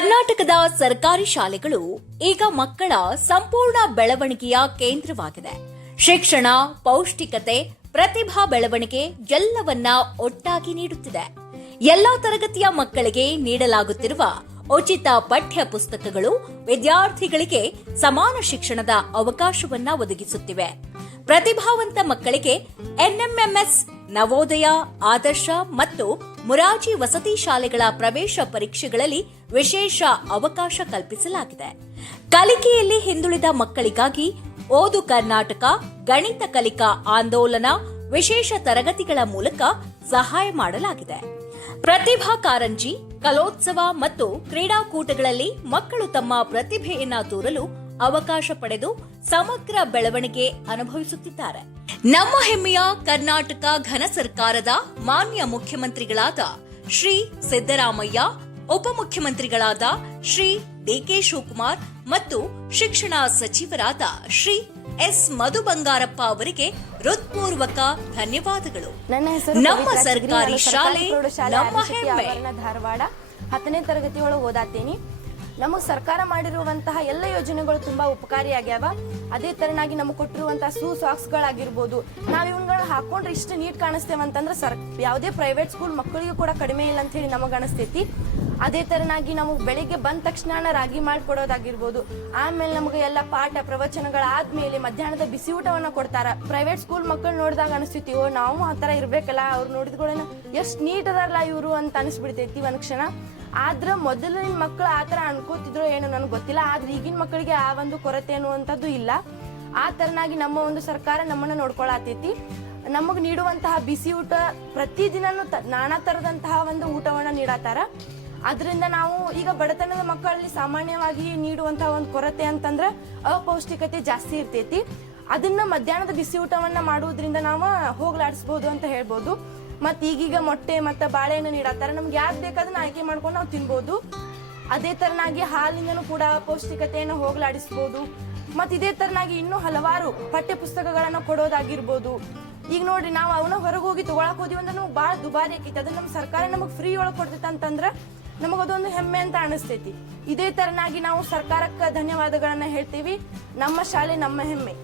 ಕರ್ನಾಟಕದ ಸರ್ಕಾರಿ ಶಾಲೆಗಳು ಈಗ ಮಕ್ಕಳ ಸಂಪೂರ್ಣ ಬೆಳವಣಿಗೆಯ ಕೇಂದ್ರವಾಗಿದೆ. ಶಿಕ್ಷಣ, ಪೌಷ್ಟಿಕತೆ, ಪ್ರತಿಭಾ ಬೆಳವಣಿಗೆ ಎಲ್ಲವನ್ನ ಒಟ್ಟಾಗಿ ನೀಡುತ್ತಿದೆ. ಎಲ್ಲಾ ತರಗತಿಯ ಮಕ್ಕಳಿಗೆ ನೀಡಲಾಗುತ್ತಿರುವ ಉಚಿತ ಪಠ್ಯ ಪುಸ್ತಕಗಳು ವಿದ್ಯಾರ್ಥಿಗಳಿಗೆ ಸಮಾನ ಶಿಕ್ಷಣದ ಅವಕಾಶವನ್ನ ಒದಗಿಸುತ್ತಿವೆ. ಪ್ರತಿಭಾವಂತ ಮಕ್ಕಳಿಗೆ ಎನ್ಎಂಎಂಎಸ್, ನವೋದಯ, ಆದರ್ಶ ಮತ್ತು ಮುರಾರ್ಜಿ ವಸತಿ ಶಾಲೆಗಳ ಪ್ರವೇಶ ಪರೀಕ್ಷೆಗಳಲ್ಲಿ ವಿಶೇಷ ಅವಕಾಶ ಕಲ್ಪಿಸಲಾಗಿದೆ. ಕಲಿಕೆಯಲ್ಲಿ ಹಿಂದುಳಿದ ಮಕ್ಕಳಿಗಾಗಿ ಓದು ಕರ್ನಾಟಕ, ಗಣಿತ ಕಲಿಕಾ ಆಂದೋಲನ, ವಿಶೇಷ ತರಗತಿಗಳ ಮೂಲಕ ಸಹಾಯ ಮಾಡಲಾಗಿದೆ. ಪ್ರತಿಭಾ ಕಾರಂಜಿ, ಕಲೋತ್ಸವ ಮತ್ತು ಕ್ರೀಡಾಕೂಟಗಳಲ್ಲಿ ಮಕ್ಕಳು ತಮ್ಮ ಪ್ರತಿಭೆಯನ್ನ ತೋರಲು ಅವಕಾಶ ಪಡೆದು ಸಮಗ್ರ ಬೆಳವಣಿಗೆ ಅನುಭವಿಸುತ್ತಿದ್ದಾರೆ. ನಮ್ಮ ಹೆಮ್ಮೆಯ ಕರ್ನಾಟಕ ಘನ ಸರ್ಕಾರದ ಮಾನ್ಯ ಮುಖ್ಯಮಂತ್ರಿಗಳಾದ ಶ್ರೀ ಸಿದ್ದರಾಮಯ್ಯ, ಉಪಮುಖ್ಯಮಂತ್ರಿಗಳಾದ ಶ್ರೀ ಡಿಕೆ ಶಿವಕುಮಾರ್ ಮತ್ತು ಶಿಕ್ಷಣ ಸಚಿವರಾದ ಶ್ರೀ ಎಸ್ ಮಧು ಬಂಗಾರಪ್ಪ ಅವರಿಗೆ ಹೃತ್ಪೂರ್ವಕ ಧನ್ಯವಾದಗಳು. ನನ್ನ ಹೆಸರು ನಮ್ಮ ಸರ್ಕಾರಿ ಶಾಲೆ ನಮ್ಮ ಹೆಮ್ಮೆ. ಧಾರವಾಡ 10ನೇ ತರಗತಿ ಒಳಗೆ ಓದಾತೀನಿ. ನಮಗೆ ಸರ್ಕಾರ ಮಾಡಿರುವಂತಹ ಎಲ್ಲ ಯೋಜನೆಗಳು ತುಂಬಾ ಉಪಕಾರಿಯಾಗ್ಯಾವ. ಅದೇ ತರನಾಗಿ ನಮಗೆ ಕೊಟ್ಟಿರುವಂತಹ ಸಾಕ್ಸ್ಗಳಾಗಿರ್ಬೋದು, ನಾವು ಇವನ್ಗಳನ್ನ ಹಾಕೊಂಡ್ರೆ ಇಷ್ಟು ನೀಟ್ ಕಾಣಿಸ್ತೇವೆ ಅಂತಂದ್ರೆ ಯಾವುದೇ ಪ್ರೈವೇಟ್ ಸ್ಕೂಲ್ ಮಕ್ಕಳಿಗೂ ಕೂಡ ಕಡಿಮೆ ಇಲ್ಲ ಅಂತ ಹೇಳಿ ನಮಗೆ ಅನಿಸ್ತೈತಿ. ಅದೇ ತರನಾಗಿ ನಮಗೆ ಬೆಳಿಗ್ಗೆ ಬಂದ ತಕ್ಷಣ ರಾಗಿ ಮಾಡಿಕೊಡೋದಾಗಿರ್ಬೋದು, ಆಮೇಲೆ ನಮಗೆ ಎಲ್ಲ ಪಾಠ ಪ್ರವಚನಗಳಾದ್ಮೇಲೆ ಮಧ್ಯಾಹ್ನದ ಬಿಸಿ ಊಟವನ್ನ ಕೊಡ್ತಾರ. ಪ್ರೈವೇಟ್ ಸ್ಕೂಲ್ ಮಕ್ಕಳು ನೋಡಿದಾಗ ಅನಿಸ್ತೈತಿ, ಓ ನಾವು ಆ ಥರ ಇರ್ಬೇಕಲ್ಲ, ಅವ್ರು ನೋಡಿದ್ಗಳೇನು ಎಷ್ಟು ನೀಟ್ ಅದಾರಲ್ಲ ಇವರು ಅಂತ ಅನಿಸ್ಬಿಡ್ತೈತಿ ಒಂದ್ ಕ್ಷಣ. ಆದ್ರೆ ಮೊದಲಿನ ಮಕ್ಕಳು ಆ ಥರ ಅನ್ಕೋತಿದ್ರು ಏನೋ ನನಗೆ ಗೊತ್ತಿಲ್ಲ. ಆದ್ರೆ ಈಗಿನ ಮಕ್ಕಳಿಗೆ ಆ ಒಂದು ಕೊರತೆ ಅನ್ನುವಂಥದ್ದು ಇಲ್ಲ. ಆ ತರನಾಗಿ ನಮ್ಮ ಒಂದು ಸರ್ಕಾರ ನಮ್ಮನ್ನ ನೋಡ್ಕೊಳತೈತಿ. ನಮಗೆ ನೀಡುವಂತಹ ಬಿಸಿ ಊಟ ಪ್ರತಿದಿನನೂ ನಾನಾ ತರದಂತಹ ಒಂದು ಊಟವನ್ನ ನೀಡತಾರ. ಅದರಿಂದ ನಾವು ಈಗ ಬಡತನದ ಮಕ್ಕಳಲ್ಲಿ ಸಾಮಾನ್ಯವಾಗಿ ನೀಡುವಂತಹ ಒಂದು ಕೊರತೆ ಅಂತಂದ್ರೆ ಅಪೌಷ್ಟಿಕತೆ ಜಾಸ್ತಿ ಇರ್ತೈತಿ. ಅದನ್ನ ಮಧ್ಯಾಹ್ನದ ಬಿಸಿ ಊಟವನ್ನ ಮಾಡುವುದರಿಂದ ನಾವು ಹೋಗ್ಲಾಡಿಸಬಹುದು ಅಂತ ಹೇಳ್ಬೋದು. ಮತ್ ಈಗೀಗ ಮೊಟ್ಟೆ ಮತ್ತೆ ಬಾಳೆಹಣ್ಣು ನೀಡತ್ತಾರ. ನಮ್ಗೆ ಯಾವ್ದು ಬೇಕಾದನ್ನ ಆಯ್ಕೆ ಮಾಡ್ಕೊಂಡು ನಾವು ತಿನ್ಬೋದು. ಅದೇ ತರನಾಗಿ ಹಾಲಿಂದನೂ ಕೂಡ ಪೌಷ್ಟಿಕತೆಯನ್ನು ಹೋಗ್ಲಾಡಿಸಬಹುದು. ಮತ್ ಇದೇ ತರನಾಗಿ ಇನ್ನೂ ಹಲವಾರು ಪಠ್ಯ ಪುಸ್ತಕಗಳನ್ನ ಕೊಡೋದಾಗಿರ್ಬೋದು. ಈಗ ನೋಡ್ರಿ, ನಾವು ಅವನ ಹೊರಗೆ ಹೋಗಿ ತಗೊಳಕ್ ಹೋದಿವಿ ಅಂದ್ರೆ ನಮ್ಗೆ ಭಾಳ ದುಬಾರಿ ಆಕೈತಿ. ಅದನ್ನ ನಮ್ಮ ಸರ್ಕಾರ ನಮಗೆ ಫ್ರೀ ಒಳಗೆ ಕೊಡ್ತೈತೆ ಅಂತಂದ್ರೆ ನಮಗದೊಂದು ಹೆಮ್ಮೆ ಅಂತ ಅನಿಸ್ತೈತಿ. ಇದೇ ತರನಾಗಿ ನಾವು ಸರ್ಕಾರಕ್ಕೆ ಧನ್ಯವಾದಗಳನ್ನ ಹೇಳ್ತೀವಿ. ನಮ್ಮ ಶಾಲೆ ನಮ್ಮ ಹೆಮ್ಮೆ.